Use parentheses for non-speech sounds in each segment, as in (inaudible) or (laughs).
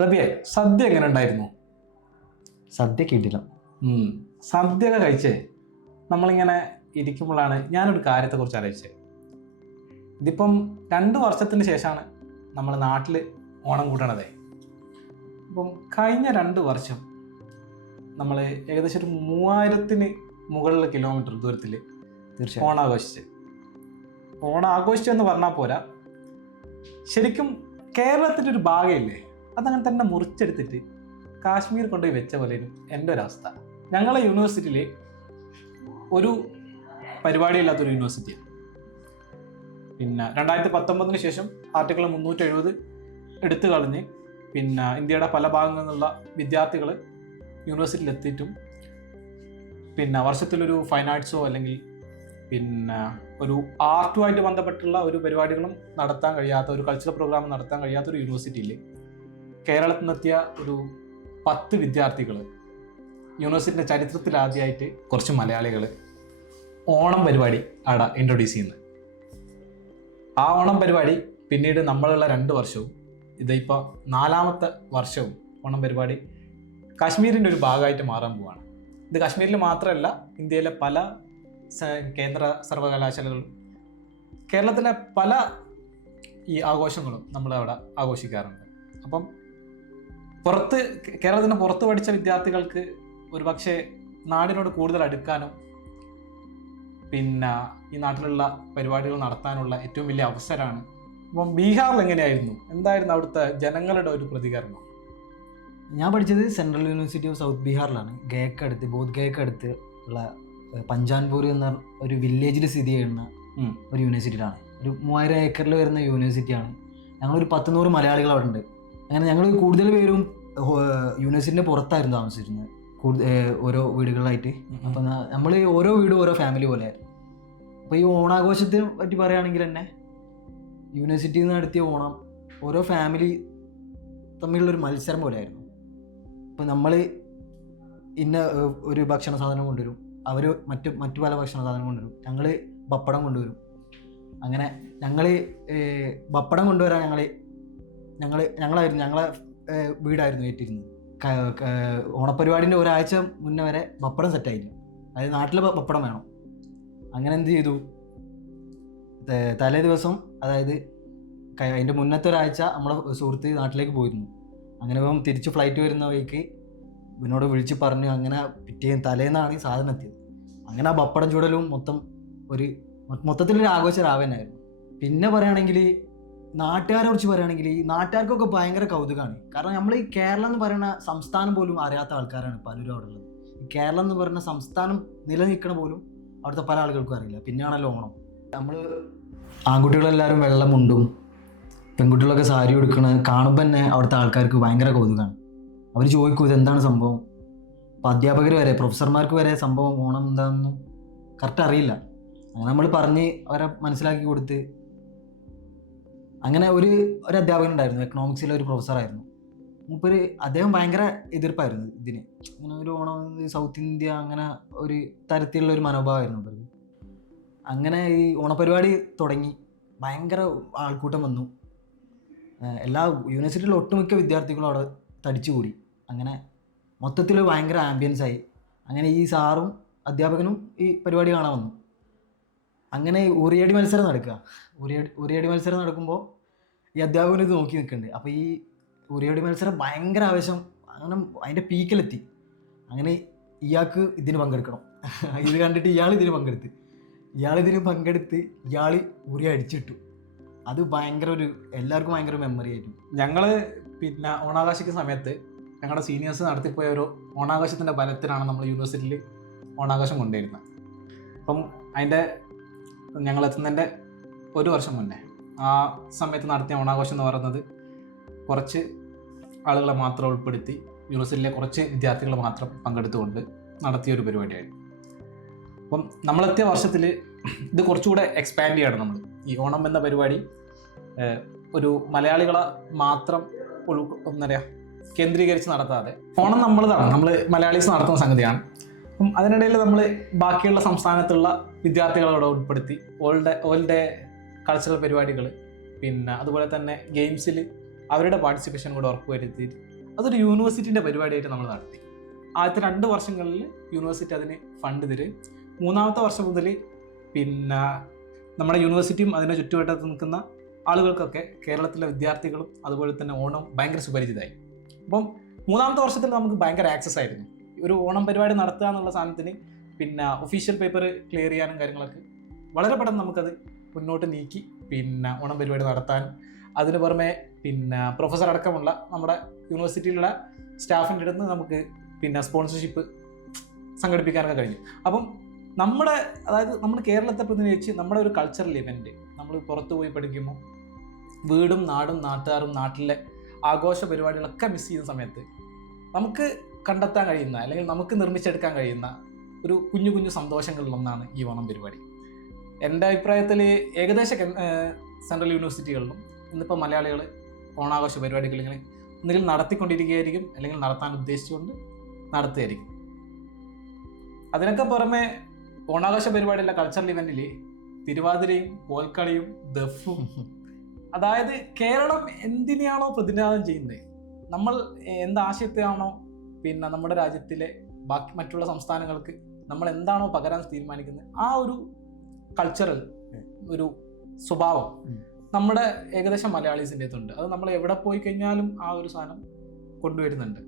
റബിയെ സദ്യ എങ്ങനെ ഉണ്ടായിരുന്നു? സദ്യ കിട്ടില്ല. സദ്യ ഒക്കെ കഴിച്ചേ? നമ്മളിങ്ങനെ ഇരിക്കുമ്പോഴാണ് ഞാനൊരു കാര്യത്തെക്കുറിച്ച് അറിയിച്ചത് ഇതിപ്പം രണ്ട് വർഷത്തിന് ശേഷമാണ് നമ്മൾ നാട്ടിൽ ഓണം കൂട്ടണത്. അപ്പം കഴിഞ്ഞ രണ്ട് വർഷം നമ്മൾ ഏകദേശം ഒരു മൂവായിരത്തിന് മുകളിൽ കിലോമീറ്റർ ദൂരത്തിൽ തീർച്ചയായും. ഓണം ആഘോഷിച്ച് ഓണം ആഘോഷിച്ചു എന്ന് പറഞ്ഞാൽ പോരാ. ശരിക്കും കേരളത്തിന്റെ ഒരു ഭാഗമില്ലേ? അതങ്ങനെ തന്നെ മുറിച്ചെടുത്തിട്ട് കാശ്മീർ കൊണ്ടുപോയി വെച്ച പോലെയും എന്റെ ഒരു അവസ്ഥ. ഞങ്ങളെ യൂണിവേഴ്സിറ്റിയിൽ ഒരു പരിപാടിയില്ലാത്തൊരു യൂണിവേഴ്സിറ്റിയാണ് പിന്നെ രണ്ടായിരത്തി പത്തൊമ്പതിന് ശേഷം ആർട്ടിക്കിൾ മുന്നൂറ്റി എഴുപത് എടുത്തു കളഞ്ഞ് പിന്നെ ഇന്ത്യയുടെ പല ഭാഗങ്ങളിൽ നിന്നുള്ള വിദ്യാർത്ഥികൾ യൂണിവേഴ്സിറ്റിയിൽ എത്തിയിട്ടും പിന്നെ വർഷത്തിലൊരു ഫൈൻ ആർട്സോ അല്ലെങ്കിൽ പിന്നെ ഒരു ആർട്ടുമായിട്ട് ബന്ധപ്പെട്ടുള്ള ഒരു പരിപാടികളും നടത്താൻ കഴിയാത്ത ഒരു കൾച്ചറൽ പ്രോഗ്രാം നടത്താൻ കഴിയാത്ത ഒരു യൂണിവേഴ്സിറ്റിയിൽ കേരളത്തിൽ നിന്നെത്തിയ ഒരു പത്ത് വിദ്യാർത്ഥികൾ യൂണിവേഴ്സിറ്റിന്റെ ചരിത്രത്തിൽ ആദ്യമായിട്ട് കുറച്ച് മലയാളികൾ ഓണം പരിപാടി അവിടെ ഇൻട്രൊഡ്യൂസ് ചെയ്യുന്നത് ആ ഓണം പരിപാടി പിന്നീട് നമ്മളുള്ള രണ്ട് വർഷവും ഇതിപ്പോൾ നാലാമത്തെ വർഷവും ഓണം പരിപാടി കാശ്മീരിന്റെ ഒരു ഭാഗമായിട്ട് മാറാൻ പോവാണ്. ഇത് കാശ്മീരിൽ മാത്രമല്ല ഇന്ത്യയിലെ പല കേന്ദ്ര സർവകലാശാലകളും കേരളത്തിലെ പല ഈ ആഘോഷങ്ങളും നമ്മളവിടെ ആഘോഷിക്കാറുണ്ട്. അപ്പം പുറത്ത് കേരളത്തിന് പുറത്ത് പഠിച്ച വിദ്യാർത്ഥികൾക്ക് ഒരുപക്ഷെ നാടിനോട് കൂടുതൽ അടുക്കാനും പിന്നെ ഈ നാട്ടിലുള്ള പരിപാടികൾ നടത്താനുള്ള ഏറ്റവും വലിയ അവസരമാണ്. അപ്പം ബീഹാറിൽ എങ്ങനെയായിരുന്നു? എന്തായിരുന്നു അവിടുത്തെ ജനങ്ങളുടെ ഒരു പ്രതികരണം? ഞാൻ പഠിച്ചത് സെൻട്രൽ യൂണിവേഴ്സിറ്റി ഓഫ് സൗത്ത് ബീഹാറിലാണ്. ഗേക്ക് അടുത്ത് ബോധ് ഗേക്ക് അടുത്ത് ഉള്ള പഞ്ചാൻപൂർ എന്ന ഒരു വില്ലേജിൽ സ്ഥിതി ചെയ്യുന്ന ഒരു യൂണിവേഴ്സിറ്റിയിലാണ്. ഒരു മൂവായിരം ഏക്കറിൽ വരുന്ന യൂണിവേഴ്സിറ്റിയാണ്. ഞങ്ങളൊരു പത്ത് നൂറ് മലയാളികൾ അവിടെ ഉണ്ട് അങ്ങനെ ഞങ്ങൾ കൂടുതൽ പേരും യൂണിവേഴ്സിറ്റിന്റെ പുറത്തായിരുന്നു താമസിച്ചിരുന്നത് കൂടുതൽ ഓരോ വീടുകളിലായിട്ട്. അപ്പം നമ്മൾ ഓരോ വീടും ഓരോ ഫാമിലി പോലെ അപ്പോൾ ഈ ഓണാഘോഷത്തെ പറ്റി പറയുകയാണെങ്കിൽ തന്നെ യൂണിവേഴ്സിറ്റിയിൽ നിന്ന് നടത്തിയ ഓണം ഓരോ ഫാമിലി തമ്മിലുള്ളൊരു മത്സരം പോലെ ആയിരുന്നു അപ്പൊ നമ്മൾ ഇന്ന ഒരു ഭക്ഷണ സാധനം കൊണ്ടുവരും അവർ മറ്റു മറ്റു പല ഭക്ഷണ സാധനം കൊണ്ടുവരും. ഞങ്ങൾ പപ്പടം കൊണ്ടുവരും. അങ്ങനെ ഞങ്ങൾ പപ്പടം കൊണ്ടുവരാൻ ഞങ്ങൾ ഞങ്ങൾ ഞങ്ങളായിരുന്നു. ഞങ്ങളെ വീടായിരുന്നു ഏറ്റിരുന്നത്. ഓണപ്പരിപാടിന്റെ ഒരാഴ്ച മുന്നേ വരെ പപ്പടം സെറ്റായില്ല അതായത് നാട്ടിൽ പപ്പടം വേണം. അങ്ങനെ എന്ത് ചെയ്തു? തലേ ദിവസം അതായത് അതിന്റെ മുന്നത്തെ ഒരാഴ്ച നമ്മളെ സുഹൃത്ത് നാട്ടിലേക്ക് പോയിരുന്നു. അങ്ങനെ പോകുമ്പോൾ തിരിച്ച് ഫ്ലൈറ്റ് വരുന്ന വഴിക്ക് ഇവനോട് വിളിച്ച് പറഞ്ഞു അങ്ങനെ പിറ്റേന്ന് തലേന്നാണ് ഈ സാധനം എത്തിയത്. അങ്ങനെ ആ പപ്പടം ചൂടലും മൊത്തം ഒരു മൊത്തത്തിലൊരു ആഘോഷ രാവനായിരുന്നു പിന്നെ പറയുകയാണെങ്കിൽ നാട്ടുകാരെ കുറിച്ച് പറയുകയാണെങ്കിൽ ഈ നാട്ടുകാർക്കൊക്കെ ഭയങ്കര കൗതുകമാണ്. കാരണം നമ്മൾ ഈ കേരളം എന്ന് പറയുന്ന സംസ്ഥാനം പോലും അറിയാത്ത ആൾക്കാരാണ് പലരും അവിടെ ഉള്ളത്. ഈ കേരളം എന്ന് പറയുന്ന സംസ്ഥാനം നിലനിൽക്കണ പോലും അവിടുത്തെ പല ആളുകൾക്കും അറിയില്ല. പിന്നെയാണല്ലോ ഓണം. നമ്മൾ ആൺകുട്ടികളെല്ലാവരും വെള്ളമുണ്ടും പെൺകുട്ടികളൊക്കെ സാരി ഉടുക്കണ കാണുമ്പോൾ തന്നെ അവിടുത്തെ ആൾക്കാർക്ക് ഭയങ്കര കൗതുകമാണ്. അവർ ചോദിക്കും ഇതെന്താണ് സംഭവം? അപ്പോൾ അധ്യാപകർ വരെ പ്രൊഫസർമാർക്ക് വരെ സംഭവം ഓണം എന്താണെന്നും കറക്റ്റ് അറിയില്ല. അങ്ങനെ നമ്മൾ പറഞ്ഞ് അവരെ മനസ്സിലാക്കി കൊടുത്ത് അങ്ങനെ ഒരു ഒരു അധ്യാപകൻ ഉണ്ടായിരുന്നു എക്കണോമിക്സിലെ ഒരു പ്രൊഫസറായിരുന്നു മൂപ്പര് അദ്ദേഹം ഭയങ്കര എതിർപ്പായിരുന്നു ഇതിന്. അങ്ങനെ ഒരു ഓണം സൗത്ത് ഇന്ത്യ അങ്ങനെ ഒരു തരത്തിലുള്ള ഒരു മനോഭാവമായിരുന്നു മൂപ്പർക്ക്. അങ്ങനെ ഈ ഓണപരിപാടി തുടങ്ങി. ഭയങ്കര ആൾക്കൂട്ടം വന്നു. എല്ലാ യൂണിവേഴ്സിറ്റിയിലെ ഒട്ടുമിക്ക വിദ്യാർത്ഥികളും അവിടെ തടിച്ചുകൂടി. അങ്ങനെ മൊത്തത്തിൽ ഭയങ്കര ആംബിയൻസ് ആയി. അങ്ങനെ ഈ സാറും അധ്യാപകനും ഈ പരിപാടി കാണാൻ വന്നു. അങ്ങനെ ഉറിയടി മത്സരം നടക്കുക. ഉറിയടി ഉറിയടി മത്സരം നടക്കുമ്പോൾ ഈ അധ്യാപകൻ ഇത് നോക്കി നിൽക്കുന്നുണ്ട് അപ്പോൾ ഈ ഉറിയടി മത്സരം ഭയങ്കര ആവേശം. അങ്ങനെ അതിന്റെ പീക്കിലെത്തി. അങ്ങനെ ഇയാൾക്ക് ഇതിന് പങ്കെടുക്കണം. (laughs) ഇത് കണ്ടിട്ട് ഇയാൾ ഇതിന് പങ്കെടുത്ത്. ഇയാൾ ഇതിന് പങ്കെടുത്ത് ഇയാൾ ഉറി അടിച്ചിട്ടു. അത് ഭയങ്കര ഒരു എല്ലാവർക്കും ഭയങ്കര മെമ്മറി ആയിരുന്നു ഞങ്ങൾ പിന്നെ ഓണാകാശിക്ക് സമയത്ത് ഞങ്ങളുടെ സീനിയേഴ്സ് നടത്തിപ്പോയ ഒരു ഓണാകാശത്തിന്റെ ബലത്തിലാണ് നമ്മൾ യൂണിവേഴ്സിറ്റിയിൽ ഓണാകാശം കൊണ്ടുവരുന്നത്. അപ്പം അതിന്റെ ഞങ്ങൾ എത്തുന്നതിന്റെ ഒരു വർഷം മുന്നേ ആ സമയത്ത് നടത്തിയ ഓണാഘോഷം എന്ന് പറയുന്നത് കുറച്ച് ആളുകളെ മാത്രം ഉൾപ്പെടുത്തി യൂണിവേഴ്സിറ്റിയിലെ കുറച്ച് വിദ്യാർത്ഥികൾ മാത്രം പങ്കെടുത്തുകൊണ്ട് നടത്തിയ ഒരു പരിപാടിയായിരുന്നു. അപ്പം നമ്മളെത്തിയ വർഷത്തിൽ ഇത് കുറച്ചുകൂടെ എക്സ്പാൻഡ് ചെയ്യണം നമ്മൾ ഈ ഓണം എന്ന പരിപാടി ഒരു മലയാളികളെ മാത്രം എന്താ പറയുക കേന്ദ്രീകരിച്ച് നടത്താതെ ഓണം നമ്മളതാണ് നമ്മൾ മലയാളീസ് നടത്തുന്ന സംഗതിയാണ്. അപ്പം അതിനിടയിൽ നമ്മൾ ബാക്കിയുള്ള സംസ്ഥാനത്തുള്ള വിദ്യാർത്ഥികളോട് ഉൾപ്പെടുത്തി ഓൾഡെ ഓൾഡെ കൾച്ചറൽ പരിപാടികൾ പിന്നെ അതുപോലെ തന്നെ ഗെയിംസിൽ അവരുടെ പാർട്ടിസിപ്പേഷൻ കൂടെ ഉറപ്പുവരുത്തിയിട്ട് അതൊരു യൂണിവേഴ്സിറ്റിന്റെ പരിപാടിയായിട്ട് നമ്മൾ നടത്തി. ആദ്യത്തെ രണ്ട് വർഷങ്ങളിൽ യൂണിവേഴ്സിറ്റി അതിന് ഫണ്ട് തരും. മൂന്നാമത്തെ വർഷം മുതൽ പിന്നെ നമ്മുടെ യൂണിവേഴ്സിറ്റിയും അതിന്റെ ചുറ്റുവട്ടത്ത് നിൽക്കുന്ന ആളുകൾക്കൊക്കെ കേരളത്തിലെ വിദ്യാർത്ഥികളും അതുപോലെ തന്നെ ഓണം ഭയങ്കര സുപരിചിതമായി അപ്പം മൂന്നാമത്തെ വർഷത്തിൽ നമുക്ക് ഭയങ്കര ആക്സസ് ആയിരുന്നു. ഒരു ഓണം പരിപാടി നടത്തുക എന്നുള്ള സാധനത്തിന് പിന്നെ ഒഫീഷ്യൽ പേപ്പർ ക്ലിയർ ചെയ്യാനും കാര്യങ്ങളൊക്കെ വളരെ പെട്ടെന്ന് നമുക്കത് മുന്നോട്ട് നീക്കി പിന്നെ ഓണം പരിപാടി നടത്താൻ. അതിന് പുറമെ പിന്നെ പ്രൊഫസർ അടക്കമുള്ള നമ്മുടെ യൂണിവേഴ്സിറ്റിയിലുള്ള സ്റ്റാഫിന്റെ അടുത്ത് നമുക്ക് പിന്നെ സ്പോൺസർഷിപ്പ് സംഘടിപ്പിക്കാനൊക്കെ കഴിഞ്ഞു. അപ്പം നമ്മുടെ അതായത് നമ്മുടെ കേരളത്തെ പ്രതിനിധീകരിച്ച് നമ്മുടെ ഒരു കൾച്ചറൽ ഇവന്റ് നമ്മൾ പുറത്തു പോയി പഠിക്കുമ്പോൾ വീടും നാടും നാട്ടുകാരും നാട്ടിലെ ആഘോഷ പരിപാടികളൊക്കെ മിസ് ചെയ്യുന്ന സമയത്ത് നമുക്ക് കണ്ടെത്താൻ കഴിയുന്ന അല്ലെങ്കിൽ നമുക്ക് നിർമ്മിച്ചെടുക്കാൻ കഴിയുന്ന ഒരു കുഞ്ഞു കുഞ്ഞു സന്തോഷങ്ങളിലൊന്നാണ് ഈ ഓണം പരിപാടി. എന്റെ അഭിപ്രായത്തിൽ ഏകദേശ സെൻട്രൽ യൂണിവേഴ്സിറ്റികളിലും ഇന്നിപ്പോൾ മലയാളികൾ ഓണാഘോഷ പരിപാടികൾ ഇങ്ങനെ ഒന്നുകിൽ നടത്തിക്കൊണ്ടിരിക്കുകയായിരിക്കും അല്ലെങ്കിൽ നടത്താൻ ഉദ്ദേശിച്ചുകൊണ്ട് നടത്തുകയായിരിക്കും. അതിനൊക്കെ പുറമെ ഓണാഘോഷ പരിപാടിയിലെ കൾച്ചറൽ ഇവന്റിൽ തിരുവാതിരയും കോൽക്കളിയും ദഫും അതായത് കേരളം എന്തിനെയാണോ പ്രതിനിധാനം ചെയ്യുന്നത്? നമ്മൾ എന്ത് ആശയത്തെയാണോ പിന്നെ നമ്മുടെ രാജ്യത്തിലെ ബാക്കി മറ്റുള്ള സംസ്ഥാനങ്ങൾക്ക് നമ്മൾ എന്താണോ പകരാൻ തീരുമാനിക്കുന്നത്? ആ ഒരു കൾച്ചറൽ ഒരു സ്വഭാവം. നമ്മുടെ ഏകദേശം മലയാളീസിന്റെ അടുത്തുണ്ട്. അത് നമ്മൾ എവിടെ പോയി കഴിഞ്ഞാലും ആ ഒരു സാധനം കൊണ്ടുവരുന്നുണ്ട്.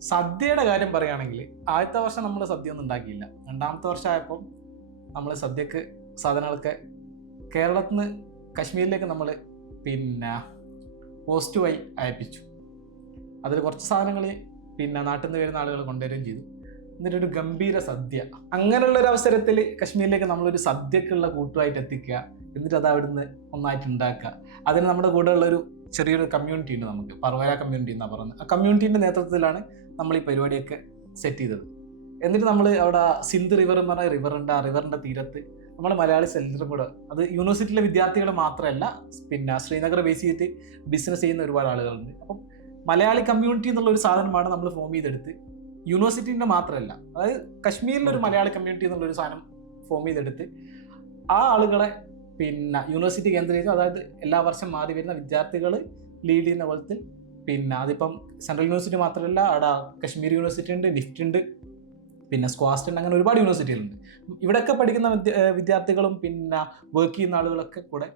സദ്യയുടെ കാര്യം പറയുകയാണെങ്കിൽ ആദ്യത്തെ വർഷം നമ്മൾ സദ്യ ഒന്നും ഉണ്ടാക്കിയില്ല. രണ്ടാമത്തെ വർഷമായപ്പം നമ്മൾ സദ്യക്ക് സാധനങ്ങളൊക്കെ കേരളത്തിൽ നിന്ന് കശ്മീരിലേക്ക് നമ്മൾ പിന്നെ പോസ്റ്റ് വഴി അയപ്പിച്ചു. അതിൽ കുറച്ച് സാധനങ്ങൾ പിന്നെ നാട്ടിൽ നിന്ന് വരുന്ന ആളുകൾ കൊണ്ടുവരികയും ചെയ്തു. എന്നിട്ട് ഒരു ഗംഭീര സദ്യ. അങ്ങനെയുള്ള ഒരു അവസരത്തിൽ കശ്മീരിലേക്ക് നമ്മളൊരു സദ്യക്കുള്ള കൂട്ടുമായിട്ട് എത്തിക്കുക. എന്നിട്ട് അത് അവിടുന്ന് ഒന്നായിട്ട് ഉണ്ടാക്കുക. അതിന് നമ്മുടെ കൂടെ ഉള്ള ഒരു ചെറിയൊരു കമ്മ്യൂണിറ്റി ഉണ്ട് നമുക്ക്. പർവയ കമ്മ്യൂണിറ്റി എന്നാണ് പറയുന്നത്. ആ കമ്മ്യൂണിറ്റീന്റെ നേതൃത്വത്തിലാണ് നമ്മൾ ഈ പരിപാടിയൊക്കെ സെറ്റ് ചെയ്തത്. എന്നിട്ട് നമ്മൾ അവിടെ സിന്ധ് റിവർ എന്ന് പറഞ്ഞ റിവർ ഉണ്ട്. ആ റിവറിന്റെ തീരത്ത് നമ്മൾ മലയാളി സെല്ലറും കൂടെ അത് യൂണിവേഴ്സിറ്റിയിലെ വിദ്യാർത്ഥികൾ മാത്രമല്ല പിന്നെ ശ്രീനഗർ ബേസ് ചെയ്തിട്ട് ബിസിനസ് ചെയ്യുന്ന ഒരുപാട് ആളുകളുണ്ട്. അപ്പം മലയാളി കമ്മ്യൂണിറ്റി എന്നുള്ള ഒരു സാധനമാണ് നമ്മൾ ഫോം ചെയ്തെടുത്ത് യൂണിവേഴ്സിറ്റീന്റെ മാത്രമല്ല. അതായത് കശ്മീരിലൊരു മലയാളി കമ്മ്യൂണിറ്റി എന്നുള്ള ഒരു സാധനം ഫോം ചെയ്തെടുത്ത് ആ ആളുകളെ പിന്നെ യൂണിവേഴ്സിറ്റി കേന്ദ്രീകരിച്ച് അതായത് എല്ലാ വർഷം മാറി വരുന്ന വിദ്യാർത്ഥികൾ ലീഡ് ചെയ്യുന്ന പോലത്തിൽ പിന്നെ അതിപ്പം സെൻട്രൽ യൂണിവേഴ്സിറ്റി മാത്രമല്ല അവിടെ കശ്മീർ യൂണിവേഴ്സിറ്റി ഉണ്ട് നിഫ്റ്റ് ഉണ്ട് പിന്നെ സ്ക്വാസ്റ്റ് ഉണ്ട് അങ്ങനെ ഒരുപാട് യൂണിവേഴ്സിറ്റികളുണ്ട് ഇവിടെയൊക്കെ പഠിക്കുന്ന വിദ്യാർത്ഥികളും പിന്നെ വർക്ക് ചെയ്യുന്ന ആളുകളൊക്കെ കൂടെ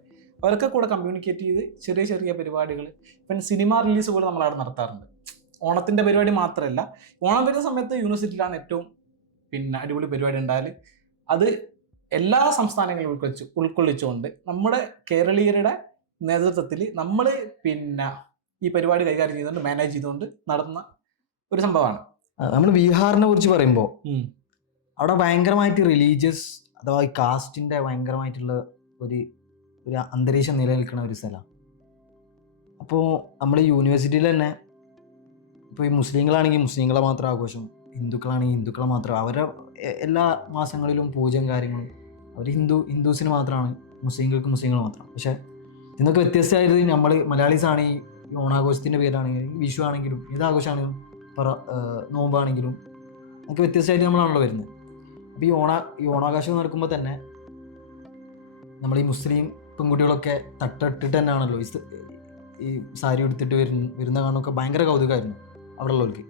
അവരൊക്കെ കൂടെ കമ്മ്യൂണിക്കേറ്റ് ചെയ്ത് ചെറിയ ചെറിയ പരിപാടികൾ ഇപ്പം സിനിമ റിലീസ് പോലെ നമ്മൾ അവിടെ നടത്താറുണ്ട്. ഓണത്തിന്റെ പരിപാടി മാത്രമല്ല ഓണം വരുന്ന സമയത്ത് യൂണിവേഴ്സിറ്റിയിലാണ് ഏറ്റവും പിന്നെ അടിപൊളി പരിപാടി ഉണ്ടായാൽ അത് എല്ലാ സംസ്ഥാനങ്ങളും ഉൾക്കൊള്ളിച്ച് ഉൾക്കൊള്ളിച്ചുകൊണ്ട് നമ്മുടെ കേരളീയരുടെ നേതൃത്വത്തിൽ നമ്മൾ പിന്നെ ഈ പരിപാടി കൈകാര്യം ചെയ്തുകൊണ്ട് മാനേജ് ചെയ്തുകൊണ്ട് നടത്തുന്ന ഒരു സംഭവമാണ്. നമ്മൾ ബീഹാറിനെ കുറിച്ച് പറയുമ്പോൾ അവിടെ ഭയങ്കരമായിട്ട് റിലീജിയസ് അഥവാ ഈ കാസ്റ്റിന്റെ ഭയങ്കരമായിട്ടുള്ള ഒരു ഒരു അന്തരീക്ഷം നിലനിൽക്കുന്ന ഒരു സ്ഥലമാണ്. അപ്പോൾ നമ്മൾ യൂണിവേഴ്സിറ്റിയിൽ തന്നെ ഇപ്പോൾ ഈ മുസ്ലിങ്ങളാണെങ്കിൽ മുസ്ലിങ്ങളെ മാത്രം ആഘോഷം ഹിന്ദുക്കളാണെങ്കിൽ ഹിന്ദുക്കളെ മാത്രം. അവരെ എല്ലാ മാസങ്ങളിലും പൂജയും കാര്യങ്ങളും അവർ ഹിന്ദു ഹിന്ദുസിന് മാത്രമാണ്. മുസ്ലിങ്ങൾക്ക് മുസ്ലിങ്ങൾ മാത്രം. പക്ഷേ ഇതൊക്കെ വ്യത്യസ്തമായത് നമ്മൾ മലയാളീസാണ് ഈ ഓണാഘോഷത്തിന്റെ പേരാണെങ്കിലും വിഷു ആണെങ്കിലും ഏതാഘോഷമാണെങ്കിലും പറ നോമ്പാണെങ്കിലും ഒക്കെ വ്യത്യസ്തമായിട്ട് നമ്മളാണല്ലോ വരുന്നത്. അപ്പോൾ ഈ ഓണ ഈ ഓണാഘോഷം നടക്കുമ്പോൾ തന്നെ നമ്മൾ ഈ മുസ്ലിം പെൺകുട്ടികളൊക്കെ തട്ടിട്ടിട്ട് തന്നെയാണല്ലോ ഈ സാരി എടുത്തിട്ട് വരുന്ന വരുന്ന കാണുമൊക്കെ ഭയങ്കര കൗതുകമായിരുന്നു. അവിടെ ഉള്ളവർക്ക്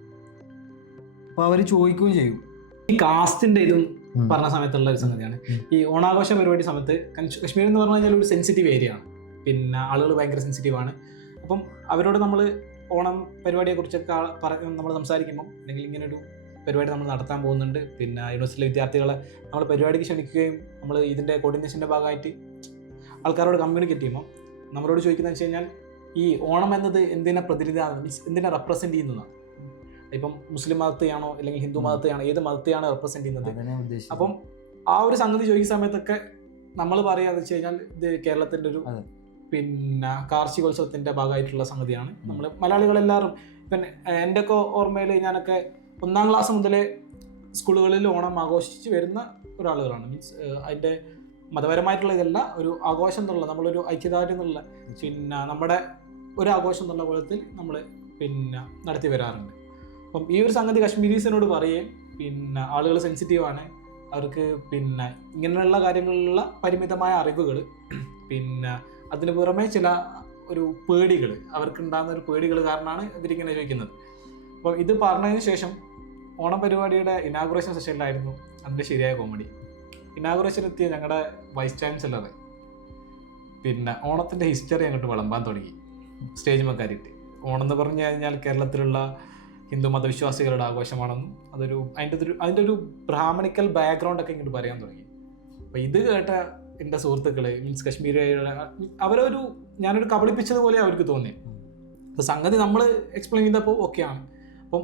അപ്പോൾ അവർ ചോദിക്കുകയും ചെയ്യും. ഈ കാസ്റ്റിന്റെ ഇതും. പറഞ്ഞ സമയത്തുള്ള ഒരു സംഗതിയാണ്. ഈ ഓണാഘോഷ പരിപാടി സമയത്ത് കശ്മീർ എന്ന് പറഞ്ഞു കഴിഞ്ഞാൽ ഒരു സെൻസിറ്റീവ് ഏരിയ ആണ്. പിന്നെ ആളുകൾ ഭയങ്കര സെൻസിറ്റീവ് ആണ്. അപ്പം അവരോട് നമ്മൾ ഓണം പരിപാടിയെ കുറിച്ചൊക്കെ നമ്മൾ സംസാരിക്കുമ്പോൾ അല്ലെങ്കിൽ ഇങ്ങനെ ഒരു പരിപാടി നമ്മൾ നടത്താൻ പോകുന്നുണ്ട്. പിന്നെ യൂണിവേഴ്സിറ്റിയിലെ വിദ്യാർത്ഥികളെ നമ്മൾ പരിപാടിക്ക് ക്ഷണിക്കുകയും നമ്മൾ ഇതിന്റെ കോർഡിനേഷന്റെ ഭാഗമായിട്ട് ആൾക്കാരോട് കമ്മ്യൂണിക്കേറ്റ് ചെയ്യുമ്പോൾ നമ്മളോട് ചോദിക്കുന്നത് വെച്ച് കഴിഞ്ഞാൽ ഈ ഓണം എന്നത് എന്തിനെ പ്രതിനിധാനം മീൻസ് എന്തിനെ റെപ്രസെന്റ് ചെയ്യുന്നതാണ് ഇപ്പം മുസ്ലിം മതത്തെയാണോ അല്ലെങ്കിൽ ഹിന്ദു. മതത്തെയാണോ ഏത് മതത്തെയാണ് റെപ്രസെന്റ് ചെയ്യുന്നത്? അപ്പം ആ ഒരു സംഗതി ചോദിക്കുന്ന സമയത്തൊക്കെ നമ്മൾ പറയാന്ന് വെച്ച് കഴിഞ്ഞാൽ ഇത് കേരളത്തിന്റെ ഒരു. പിന്നെ കാർഷികോത്സവത്തിന്റെ ഭാഗമായിട്ടുള്ള സംഗതിയാണ്. നമ്മൾ മലയാളികളെല്ലാവരും പിന്നെ എന്റെ ഒക്കെ ഓർമ്മയിൽ ഞാനൊക്കെ ഒന്നാം ക്ലാസ് മുതലേ സ്കൂളുകളിൽ ഓണം ആഘോഷിച്ച് വരുന്ന ഒരാളുകളാണ്. മീൻസ് അതിന്റെ മതപരമായിട്ടുള്ള ഇതല്ല ഒരു ആഘോഷം എന്നുള്ള നമ്മളൊരു ഐക്യദാർഢ്യം എന്നുള്ള പിന്നെ നമ്മുടെ ഒരു ആഘോഷം എന്നുള്ള പോലത്തിൽ നമ്മൾ പിന്നെ നടത്തി വരാറുണ്ട്. അപ്പം ഈ ഒരു സംഗതി കശ്മീരീസിനോട് പറയുകയും പിന്നെ ആളുകൾ സെൻസിറ്റീവാണ് അവർക്ക് പിന്നെ ഇങ്ങനെയുള്ള കാര്യങ്ങളിലുള്ള പരിമിതമായ അറിവുകൾ പിന്നെ അതിന് പുറമെ ചില ഒരു പേടികൾ അവർക്ക് ഉണ്ടാകുന്ന ഒരു പേടികൾ കാരണമാണ് ഇവരിങ്ങനെ ചോദിക്കുന്നത്. അപ്പോൾ ഇത് പറഞ്ഞതിന് ശേഷം ഓണം പരിപാടിയുടെ ഇനാഗുറേഷൻ സെഷനിലായിരുന്നു അതിന്റെ ശരിയായ കോമഡി ഇനാഗുറേഷൻ എത്തിയ ഞങ്ങളുടെ വൈസ് ചാൻസലർ പിന്നെ ഓണത്തിന്റെ ഹിസ്റ്ററി അങ്ങോട്ട് വിളമ്പാൻ തുടങ്ങി. സ്റ്റേജ് മക്കാരിട്ട് ഓണം എന്ന് പറഞ്ഞു കഴിഞ്ഞാൽ കേരളത്തിലുള്ള ഹിന്ദു മതവിശ്വാസികളുടെ ആഘോഷമാണെന്നും അതൊരു അതിന്റെ ഒരു അതിന്റെ ഒരു ബ്രാഹ്മണിക്കൽ ബാക്ക്ഗ്രൗണ്ട് ഒക്കെ ഇങ്ങോട്ട് പറയാൻ തുടങ്ങി. അപ്പോൾ ഇത് കേട്ട എന്റെ സുഹൃത്തുക്കൾ മീൻസ് കശ്മീർ അവരൊരു ഞാനൊരു കബളിപ്പിച്ചതുപോലെ അവർക്ക് തോന്നി. അപ്പോൾ സംഗതി നമ്മൾ എക്സ്പ്ലെയിൻ ചെയ്തപ്പോൾ ഓക്കെയാണ്. അപ്പം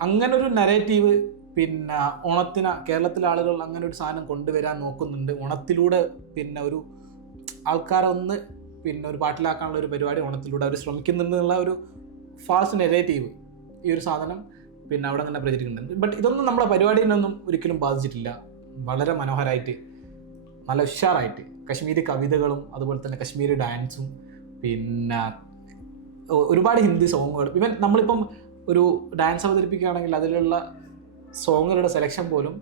അങ്ങനെ ഒരു നരേറ്റീവ് പിന്നെ ഓണത്തിന് കേരളത്തിലെ ആളുകൾ അങ്ങനെ ഒരു സാധനം കൊണ്ടുവരാൻ നോക്കുന്നുണ്ട്. ഓണത്തിലൂടെ പിന്നെ ഒരു ആൾക്കാരെ ഒന്ന് പിന്നെ ഒരു പാട്ടിലാക്കാനുള്ള ഒരു പരിപാടി ഓണത്തിലൂടെ അവർ ശ്രമിക്കുന്നുണ്ട് എന്നുള്ള ഒരു ഫാസ്റ്റ് നെഗറ്റീവ് ഈ ഒരു സാധനം പിന്നെ അവിടെ തന്നെ പ്രചരിക്കുന്നുണ്ട്. ബട്ട് ഇതൊന്നും നമ്മളെ പരിപാടിയിലൊന്നും ഒരിക്കലും ബാധിച്ചിട്ടില്ല. വളരെ മനോഹരമായിട്ട് നല്ല ഉഷാറായിട്ട്. കശ്മീരി കവിതകളും അതുപോലെ തന്നെ കശ്മീരി ഡാൻസും പിന്നെ ഒരുപാട് ഹിന്ദി സോങ്ങുകൾ ഇവൻ നമ്മളിപ്പം ഒരു ഡാൻസ് അവതരിപ്പിക്കുകയാണെങ്കിൽ അതിലുള്ള സോങ്ങുകളുടെ സെലക്ഷൻ പോലും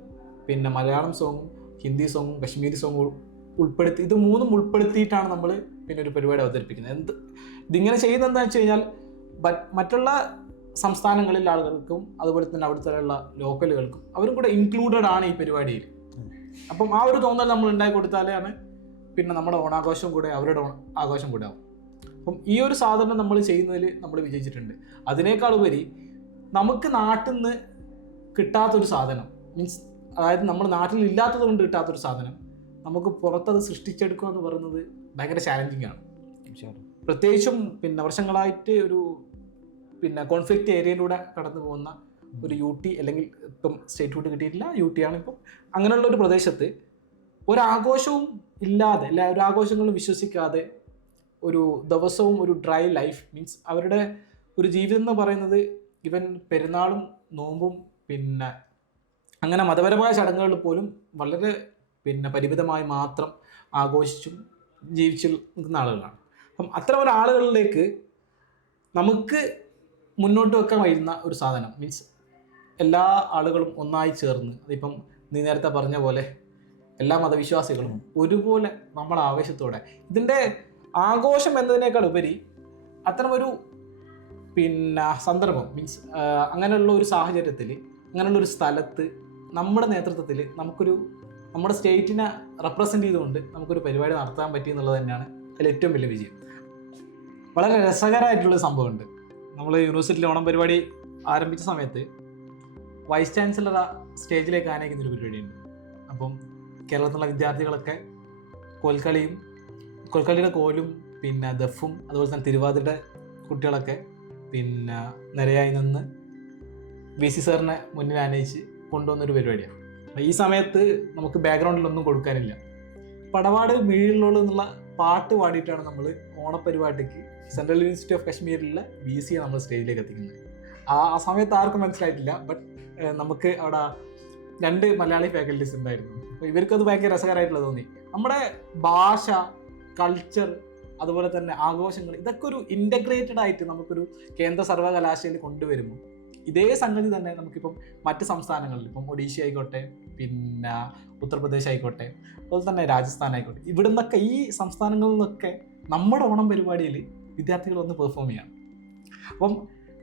പിന്നെ മലയാളം സോങ്ങും ഹിന്ദി സോങ്ങും കശ്മീരി സോങ്ങും ഉൾപ്പെടുത്തി ഇത് മൂന്നും ഉൾപ്പെടുത്തിയിട്ടാണ് നമ്മൾ പിന്നെ ഒരു പരിപാടി അവതരിപ്പിക്കുന്നത്. എന്ത് ഇതിങ്ങനെ ചെയ്യുന്നത് എന്താണെന്ന് വെച്ച് കഴിഞ്ഞാൽ മറ്റുള്ള സംസ്ഥാനങ്ങളിലെ ആളുകൾക്കും അതുപോലെ തന്നെ അവിടുത്തെ ഉള്ള ലോക്കലുകൾക്കും അവരും കൂടെ ഇൻക്ലൂഡഡ് ആണ് ഈ പരിപാടിയിൽ. അപ്പം ആ ഒരു തോന്നൽ നമ്മൾ ഉണ്ടാക്കി കൊടുത്താലാണ് പിന്നെ നമ്മുടെ ഓണാഘോഷം കൂടെ അവരുടെ ആഘോഷം കൂടെ ആവും. അപ്പം ഈ ഒരു സാധനം നമ്മൾ ചെയ്യുന്നതിൽ നമ്മൾ വിജയിച്ചിട്ടുണ്ട്. അതിനേക്കാൾ ഉപരി നമുക്ക് നാട്ടിൽ നിന്ന് കിട്ടാത്തൊരു സാധനം മീൻസ് അതായത് നമ്മൾ നാട്ടിൽ ഇല്ലാത്തത് കൊണ്ട് കിട്ടാത്തൊരു സാധനം നമുക്ക് പുറത്തത് സൃഷ്ടിച്ചെടുക്കുക എന്ന് പറയുന്നത് ഭയങ്കര ചാലഞ്ചിങ് ആണ്. പ്രത്യേകിച്ചും പിന്നെ വർഷങ്ങളായിട്ട് ഒരു പിന്നെ കോൺഫ്ലിക്റ്റ് ഏരിയയിലൂടെ കടന്നു പോകുന്ന ഒരു യു ടി അല്ലെങ്കിൽ ഇപ്പം സ്റ്റേറ്റ് ഫുഡ് കിട്ടിയിട്ടില്ല യു ടി ആണ് ഇപ്പം. അങ്ങനെയുള്ള ഒരു പ്രദേശത്ത് ഒരാഘോഷവും ഇല്ലാതെ അല്ലെ ഒരു ആഘോഷങ്ങളും വിശ്വസിക്കാതെ ഒരു ദിവസവും ഒരു ഡ്രൈ ലൈഫ് മീൻസ് അവരുടെ ഒരു ജീവിതം എന്ന് പറയുന്നത് ഇവൻ പെരുന്നാളും നോമ്പും പിന്നെ അങ്ങനെ മതപരമായ ചടങ്ങുകളിൽ പോലും വളരെ പിന്നെ പരിമിതമായി മാത്രം ആഘോഷിച്ചും ജീവിച്ചു നിൽക്കുന്ന ആളുകളാണ്. അപ്പം അത്തരം ഒരാളുകളിലേക്ക് നമുക്ക് മുന്നോട്ട് വെക്കാൻ കഴിയുന്ന ഒരു സാധനം മീൻസ് എല്ലാ ആളുകളും ഒന്നായി ചേർന്ന് അതിപ്പം നീ നേരത്തെ പറഞ്ഞ പോലെ എല്ലാ മതവിശ്വാസികളും ഒരുപോലെ നമ്മൾ ആവേശത്തോടെ ഇതിന്റെ ആഘോഷം എന്നതിനേക്കാൾ ഉപരി അത്തരമൊരു പിന്നെ സന്ദർഭം മീൻസ് അങ്ങനെയുള്ള ഒരു സാഹചര്യത്തിൽ അങ്ങനെയുള്ള ഒരു സ്ഥലത്ത് നമ്മുടെ നേതൃത്വത്തിൽ നമുക്കൊരു നമ്മുടെ സ്റ്റേറ്റിനെ റെപ്രസെന്റ് ചെയ്തുകൊണ്ട് നമുക്കൊരു പരിപാടി നടത്താൻ പറ്റി എന്നുള്ളത് തന്നെയാണ് അതിൽ ഏറ്റവും വലിയ വിജയം. വളരെ രസകരമായിട്ടുള്ള സംഭവമുണ്ട്. നമ്മൾ യൂണിവേഴ്സിറ്റിയിൽ ഓണം പരിപാടി ആരംഭിച്ച സമയത്ത് വൈസ് ചാൻസലർ സ്റ്റേജിലേക്ക് ആനയിക്കുന്ന ഒരു പരിപാടിയുണ്ട്. അപ്പം കേരളത്തിലുള്ള വിദ്യാർത്ഥികളൊക്കെ കൊൽക്കളിയും കോൽക്കളിയുടെ കോലും പിന്നെ ദഫും അതുപോലെ തന്നെ തിരുവാതിരയുടെ കുട്ടികളൊക്കെ പിന്നെ നിരയായി നിന്ന് വി സി സാറിനെ മുന്നിൽ ആനയിച്ച് കൊണ്ടുവന്നൊരു പരിപാടിയാണ്. ഈ സമയത്ത് നമുക്ക് ബാക്ക്ഗ്രൗണ്ടിലൊന്നും കൊടുക്കാനില്ല. പടവാട് മിഴിലുള്ളൂ എന്നുള്ള പാട്ട് പാടിയിട്ടാണ് നമ്മൾ ഓണപരിപാടിക്ക് സെൻട്രൽ യൂണിവേഴ്സിറ്റി ഓഫ് കാശ്മീരിലെ ബി സി നമ്മൾ സ്റ്റേജിലേക്ക് എത്തിക്കുന്നത്. ആ ആ സമയത്ത് ആർക്കും മനസ്സിലായിട്ടില്ല ബട്ട് നമുക്ക് അവിടെ രണ്ട് മലയാളി ഫാക്കൽറ്റീസ് ഉണ്ടായിരുന്നു. അപ്പോൾ ഇവർക്കത് ഭയങ്കര രസകരമായിട്ടുള്ള തോന്നി. നമ്മുടെ ഭാഷ കൾച്ചർ അതുപോലെ തന്നെ ആഘോഷങ്ങൾ ഇതൊക്കെ ഒരു ഇന്റഗ്രേറ്റഡ് ആയിട്ട് നമുക്കൊരു കേന്ദ്ര സർവകലാശാലയിൽ കൊണ്ടുവരുമ്പോൾ ഇതേ സംഗതി തന്നെ നമുക്കിപ്പം മറ്റ് സംസ്ഥാനങ്ങളിൽ ഇപ്പം ഒഡീഷ ആയിക്കോട്ടെ പിന്നെ ഉത്തർപ്രദേശ് ആയിക്കോട്ടെ അതുപോലെ തന്നെ രാജസ്ഥാൻ ആയിക്കോട്ടെ ഇവിടെ നിന്നൊക്കെ ഈ സംസ്ഥാനങ്ങളിൽ നിന്നൊക്കെ നമ്മുടെ ഓണം പരിപാടിയിൽ വിദ്യാർത്ഥികൾ വന്ന് പെർഫോം ചെയ്യണം അപ്പം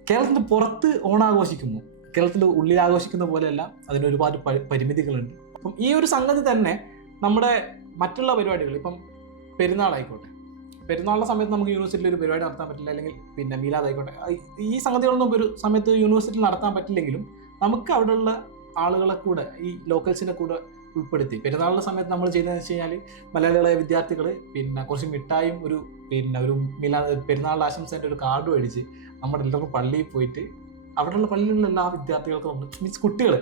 കേരളത്തിന് പുറത്ത് ഓണാഘോഷിക്കുന്നു. കേരളത്തിൽ ഉള്ളിൽ ആഘോഷിക്കുന്ന പോലെയല്ല അതിന് ഒരുപാട് പരിമിതികളുണ്ട്. അപ്പം ഈ ഒരു സംഗതി തന്നെ നമ്മുടെ മറ്റുള്ള പരിപാടികൾ ഇപ്പം പെരുന്നാളായിക്കോട്ടെ. പെരുന്നാളിന്റെ സമയത്ത് നമുക്ക് യൂണിവേഴ്സിറ്റിയിൽ ഒരു പരിപാടി നടത്താൻ പറ്റില്ല അല്ലെങ്കിൽ പിന്നെ മീലാതായിക്കോട്ടെ ഈ സംഗതികളൊന്നും ഒരു സമയത്ത് യൂണിവേഴ്സിറ്റിയിൽ നടത്താൻ പറ്റില്ലെങ്കിലും നമുക്ക് അവിടെയുള്ള ആളുകളെ കൂടെ ഈ ലോക്കൽസിനെ കൂടെ ഉൾപ്പെടുത്തി. പെരുന്നാളിന്റെ സമയത്ത് നമ്മൾ ചെയ്യുന്നതെന്ന് വെച്ച് കഴിഞ്ഞാൽ മലയാളികളായ വിദ്യാർത്ഥികൾ പിന്നെ കുറച്ച് മിഠായും ഒരു പിന്നെ ഒരു മിലാ പെരുന്നാളിന്റെ ആശംസേന്റെ ഒരു കാർഡ് മേടിച്ച് നമ്മുടെ എല്ലാവർക്കും പള്ളിയിൽ പോയിട്ട് അവിടെയുള്ള പള്ളിയിലുള്ള എല്ലാ വിദ്യാർത്ഥികൾക്കും മീൻസ് കുട്ടികൾ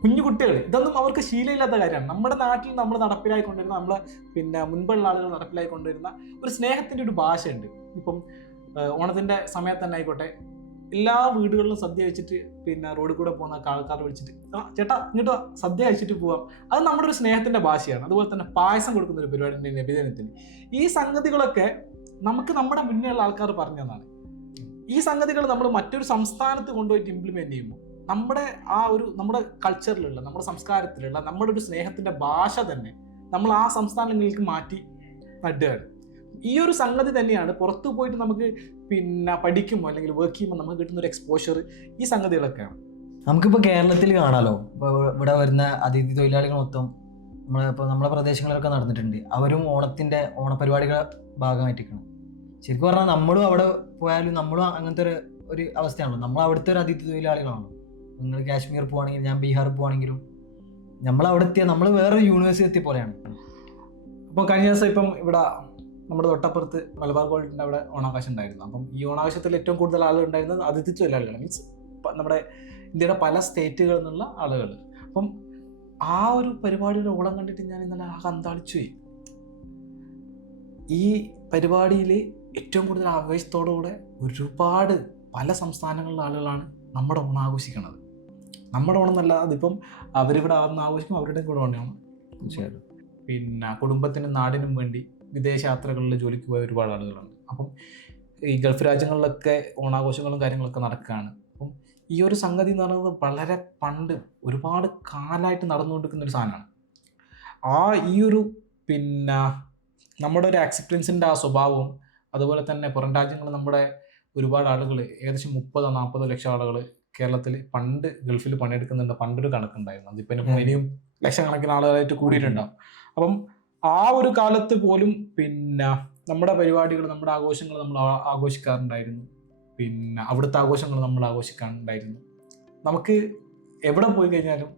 കുഞ്ഞു കുട്ടികൾ ഇതൊന്നും അവർക്ക് ശീലമില്ലാത്ത കാര്യമാണ്. നമ്മുടെ നാട്ടിൽ നമ്മൾ നടപ്പിലായിക്കൊണ്ടിരുന്ന നമ്മളെ പിന്നെ മുൻപുള്ള ആളുകൾ നടപ്പിലായിക്കൊണ്ടിരുന്ന ഒരു സ്നേഹത്തിന്റെ ഒരു ഭാഷയുണ്ട്. ഇപ്പം ഓണത്തിന്റെ സമയത്ത് തന്നെ ആയിക്കോട്ടെ എല്ലാ വീടുകളിലും സദ്യ വെച്ചിട്ട് പിന്നെ റോഡിൽ കൂടെ പോകുന്ന ആൾക്കാർ വിളിച്ചിട്ട് ചേട്ടാ ഇങ്ങോട്ട് സദ്യ കഴിച്ചിട്ട് പോവാം. അത് നമ്മുടെ ഒരു സ്നേഹത്തിന്റെ ഭാഷയാണ്. അതുപോലെ തന്നെ പായസം കൊടുക്കുന്ന ഒരു പരിപാടി നബിദിനത്തിന്. ഈ സംഗതികളൊക്കെ നമുക്ക് നമ്മുടെ മുന്നേയുള്ള ആൾക്കാർ പറഞ്ഞു ഈ സംഗതികൾ നമ്മൾ മറ്റൊരു സംസ്ഥാനത്ത് കൊണ്ടുപോയിട്ട് ഇംപ്ലിമെന്റ് ചെയ്യുമ്പോൾ നമ്മുടെ ആ ഒരു നമ്മുടെ കൾച്ചറിലുള്ള നമ്മുടെ സംസ്കാരത്തിലുള്ള നമ്മുടെ ഒരു സ്നേഹത്തിന്റെ ഭാഷ തന്നെ നമ്മൾ ആ സംസ്ഥാനങ്ങളിലേക്ക് മാറ്റി നടുകയാണ്. ഈ ഒരു സംഗതി തന്നെയാണ് പുറത്തു പോയിട്ട് നമുക്ക് പിന്നെ പഠിക്കുമ്പോൾ അല്ലെങ്കിൽ വർക്ക് ചെയ്യുമ്പോൾ നമുക്ക് കിട്ടുന്ന ഒരു എക്സ്പോഷർ ഈ സംഗതികളൊക്കെയാണ്. നമുക്കിപ്പോൾ കേരളത്തിൽ കാണാലോ? ഇപ്പോൾ ഇവിടെ വരുന്ന അതിഥി തൊഴിലാളികൾ മൊത്തം നമ്മളെ ഇപ്പോൾ നമ്മളെ പ്രദേശങ്ങളിലൊക്കെ നടന്നിട്ടുണ്ട്. അവരും ഓണത്തിന്റെ ഓണപരിപാടികളെ ഭാഗമായിട്ടിരിക്കണം. ശരിക്കും പറഞ്ഞാൽ നമ്മളും അവിടെ പോയാലും നമ്മളും അങ്ങനത്തെ ഒരു ഒരു അവസ്ഥയാണല്ലോ. നമ്മൾ അവിടുത്തെ ഒരു അതിഥി തൊഴിലാളികളാണ് നിങ്ങൾ കാശ്മീർ പോവാണെങ്കിൽ ഞാൻ ബീഹാർ പോവാണെങ്കിലും നമ്മൾ അവിടെ എത്തിയ നമ്മൾ വേറൊരു യൂണിവേഴ്സിറ്റി എത്തിയ പോലെയാണ്. അപ്പോൾ കഴിഞ്ഞ ദിവസം ഇപ്പം ഇവിടെ നമ്മുടെ തൊട്ടപ്പുറത്ത് മലബാർ ഗോൾഡിന്റെ അവിടെ ഓണാഘോഷം ഉണ്ടായിരുന്നു. അപ്പം ഈ ഓണാഘോഷത്തിൽ ഏറ്റവും കൂടുതൽ ആളുകൾ ഉണ്ടായിരുന്നത് അതിഥി തൊഴിലാളികൾ മീൻസ് നമ്മുടെ ഇന്ത്യയുടെ പല സ്റ്റേറ്റുകളിൽ നിന്നുള്ള ആളുകൾ. അപ്പം ആ ഒരു പരിപാടിയുടെ ഓളം കണ്ടിട്ട് ഞാൻ ഇന്നലെ ആ അന്താളിച്ചു പോയി. ഈ പരിപാടിയിൽ ഏറ്റവും കൂടുതൽ ആവേശത്തോടുകൂടെ ഒരുപാട് പല സംസ്ഥാനങ്ങളിലെ ആളുകളാണ് നമ്മുടെ ഓണം ആഘോഷിക്കുന്നത്. നമ്മുടെ ഓണം എന്നല്ല അതിപ്പം അവരിവിടെ ആവുന്ന ആഘോഷിക്കും അവരുടെ കൂടെ ഓണമാണ് തീർച്ചയായിട്ടും. പിന്നെ കുടുംബത്തിനും നാടിനും വേണ്ടി വിദേശ യാത്രകളിൽ ജോലിക്ക് പോയ ഒരുപാട് ആളുകളുണ്ട്. അപ്പം ഈ ഗൾഫ് രാജ്യങ്ങളിലൊക്കെ ഓണാഘോഷങ്ങളും കാര്യങ്ങളൊക്കെ നടക്കുകയാണ്. അപ്പം ഈ ഒരു സംഗതി എന്ന് പറയുന്നത് വളരെ പണ്ട് ഒരുപാട് കാലമായിട്ട് നടന്നുകൊണ്ടിരിക്കുന്ന ഒരു സാധനമാണ്. ആ ഈ ഒരു പിന്നെ നമ്മുടെ ഒരു ആക്സെപ്റ്റൻസിന്റെ ആ സ്വഭാവവും അതുപോലെ തന്നെ പുറം രാജ്യങ്ങൾ നമ്മുടെ ഒരുപാട് ആളുകൾ ഏകദേശം മുപ്പതോ നാൽപ്പതോ ലക്ഷം ആളുകൾ കേരളത്തിൽ പണ്ട് ഗൾഫിൽ പണിയെടുക്കുന്നുണ്ട്. പണ്ടൊരു കണക്കുണ്ടായിരുന്നു. അതിപ്പോൾ. ഇനിയും ലക്ഷക്കണക്കിന് ആളുകളായിട്ട് കൂടിയിട്ടുണ്ടാവും. അപ്പം ആ ഒരു കാലത്ത് പോലും പിന്നെ നമ്മുടെ പരിപാടികൾ നമ്മുടെ ആഘോഷങ്ങൾ നമ്മൾ ആഘോഷിക്കാറുണ്ടായിരുന്നു. പിന്നെ അവിടുത്തെ ആഘോഷങ്ങൾ നമ്മൾ ആഘോഷിക്കാറുണ്ടായിരുന്നു. നമുക്ക് എവിടെ പോയി കഴിഞ്ഞാലും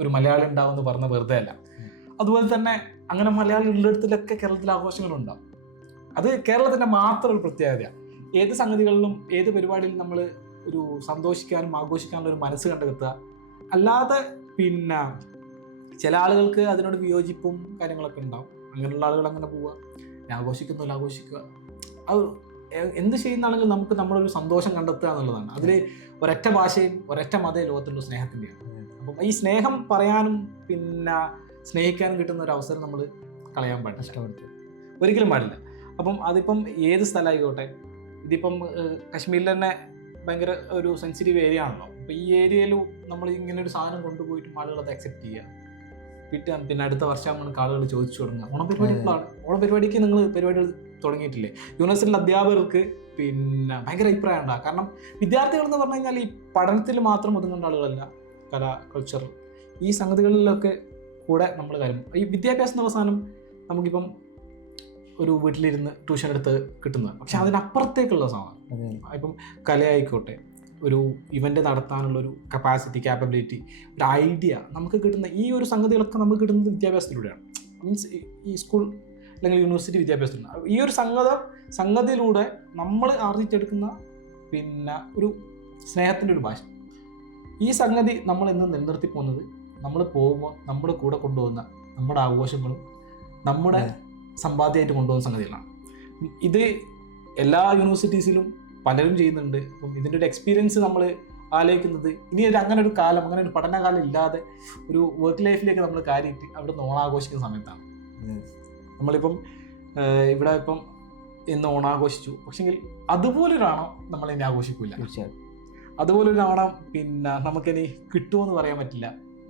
ഒരു മലയാളി ഉണ്ടാവും എന്ന് പറഞ്ഞ വെറുതെ അല്ല. അതുപോലെ തന്നെ അങ്ങനെ മലയാളി ഉള്ളിടത്തിലൊക്കെ കേരളത്തിൽ ആഘോഷങ്ങളുണ്ടാവും. അത് കേരളത്തിന്റെ മാത്രം ഒരു പ്രത്യേകത ഏത് സംഗതികളിലും ഏത് പരിപാടിയിലും നമ്മൾ ഒരു സന്തോഷിക്കാനും ആഘോഷിക്കാനുള്ള ഒരു മനസ്സ് കണ്ടെത്തുക. അല്ലാതെ പിന്നെ ചില ആളുകൾക്ക് അതിനോട് വിയോജിപ്പും കാര്യങ്ങളൊക്കെ ഉണ്ടാവും. അങ്ങനെയുള്ള ആളുകൾ അങ്ങനെ പോവുക. ആഘോഷിക്കുന്നില്ല ആഘോഷിക്കുക. അത് എന്ത് ചെയ്യുന്നതാണെങ്കിലും നമുക്ക് നമ്മളൊരു ഒരു സന്തോഷം കണ്ടെത്തുക എന്നുള്ളതാണ്. അതിൽ ഒരൊറ്റ ഭാഷയും ഒരൊറ്റ മതേ ലോകത്തുള്ള സ്നേഹത്തിന്റെയാണ് അപ്പം ഈ സ്നേഹം പറയാനും പിന്നെ സ്നേഹിക്കാനും കിട്ടുന്ന ഒരു അവസരം നമ്മൾ കളയാൻ പാടില്ല. കഷ്ടപ്പെടുത്തി ഒരിക്കലും പാടില്ല. അപ്പം അതിപ്പം ഏത് സ്ഥലമായിക്കോട്ടെ ഇതിപ്പം കശ്മീരിൽ തന്നെ ഭയങ്കര ഒരു സെൻസിറ്റീവ് ഏരിയ ആണല്ലോ. അപ്പം ഈ ഏരിയയിൽ നമ്മൾ ഇങ്ങനെ ഒരു സാധനം കൊണ്ടുപോയിട്ടും ആളുകൾ അത് അക്സെപ്റ്റ് ചെയ്യുക. പിന്നെ പിന്നെ അടുത്ത വർഷമാണ് ആളുകൾ ചോദിച്ചു തുടങ്ങുക. ഓണപരിപാടി പരിപാടി ഇപ്പോഴാണ് ഓണപരിപാടിക്ക് നിങ്ങൾ പരിപാടികൾ തുടങ്ങിയിട്ടില്ലേ? യൂണിവേഴ്സിറ്റിയിലെ അധ്യാപകർക്ക് പിന്നെ ഭയങ്കര അഭിപ്രായം ഉണ്ടാകും കാരണം വിദ്യാർത്ഥികൾ എന്ന് പറഞ്ഞു കഴിഞ്ഞാൽ ഈ പഠനത്തിൽ മാത്രം ഒതുങ്ങേണ്ട ആളുകളല്ല. കല കൾച്ചർ ഈ സംഗതികളിലൊക്കെ കൂടെ നമ്മൾ കാര്യം. ഈ വിദ്യാഭ്യാസം അവസാനം നമുക്കിപ്പം ഒരു വീട്ടിലിരുന്ന് ട്യൂഷൻ എടുത്ത് കിട്ടുന്നത്. പക്ഷെ അതിനപ്പുറത്തേക്കുള്ള സാധനം. ഇപ്പം കലയായിക്കോട്ടെ. ഒരു ഇവന്റ് നടത്താനുള്ള ഒരു കപ്പാസിറ്റി ക്യാപ്പബിലിറ്റി ഒരു ഐഡിയ നമുക്ക് കിട്ടുന്ന ഈ ഒരു സംഗതികളൊക്കെ നമുക്ക് കിട്ടുന്നത് വിദ്യാഭ്യാസത്തിലൂടെയാണ്. മീൻസ് ഈ സ്കൂൾ അല്ലെങ്കിൽ യൂണിവേഴ്സിറ്റി വിദ്യാഭ്യാസത്തിലൂടെ. ഈ ഒരു സംഗത സംഗതിയിലൂടെ നമ്മൾ ആർജിച്ചെടുക്കുന്ന പിന്നെ ഒരു സ്നേഹത്തിന്റെ ഒരു ഭാഷ. ഈ സംഗതി നമ്മൾ ഇന്ന് നിലനിർത്തി പോകുന്നത് നമ്മൾ പോകുമ്പോൾ നമ്മൾ കൂടെ കൊണ്ടുപോകുന്ന നമ്മുടെ ആഘോഷങ്ങളും നമ്മുടെ. സമ്പാദ്യമായിട്ട് കൊണ്ടുപോകുന്ന സംഗതികളാണ്. ഇത് എല്ലാ യൂണിവേഴ്സിറ്റീസിലും പലരും ചെയ്യുന്നുണ്ട്. അപ്പം ഇതിന്റെ ഒരു എക്സ്പീരിയൻസ് നമ്മൾ ആലോചിക്കുന്നത് ഇനി ഒരു അങ്ങനെ ഒരു കാലം അങ്ങനെ ഒരു പഠനകാലം ഇല്ലാതെ ഒരു വർക്ക് ലൈഫിലേക്ക് നമ്മൾ കാര്യമായിട്ട് അവിടെ നിന്ന് ഓണാഘോഷിക്കുന്ന സമയത്താണ്. നമ്മളിപ്പം ഇവിടെ ഇപ്പം ഇന്ന് ഓണാഘോഷിച്ചു. പക്ഷെങ്കിൽ അതുപോലൊരു ഓണം നമ്മൾ ഇനി ആഘോഷിക്കില്ല അതുപോലൊരാണോ അതുപോലൊരു ഓണം പിന്നെ നമുക്കിനി കിട്ടുമെന്ന് പറയാൻ പറ്റില്ല.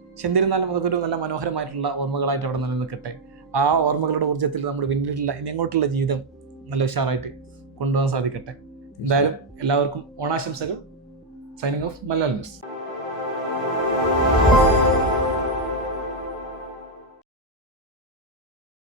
പക്ഷെ എന്നിരുന്നാലും അതൊക്കെ ഒരു നല്ല മനോഹരമായിട്ടുള്ള ഓർമ്മകളായിട്ട് അവിടെ നിലനിൽക്കട്ടെ. ആ ഓർമ്മകളുടെ ഊർജത്തിൽ നമ്മൾ പിന്നീടുള്ള ഇനി അങ്ങോട്ടുള്ള ജീവിതം നല്ല ഉഷാറായിട്ട് കൊണ്ടുപോകാൻ സാധിക്കട്ടെ. എന്തായാലും എല്ലാവർക്കും ഓണാശംസകൾ. Signing off Malayalam news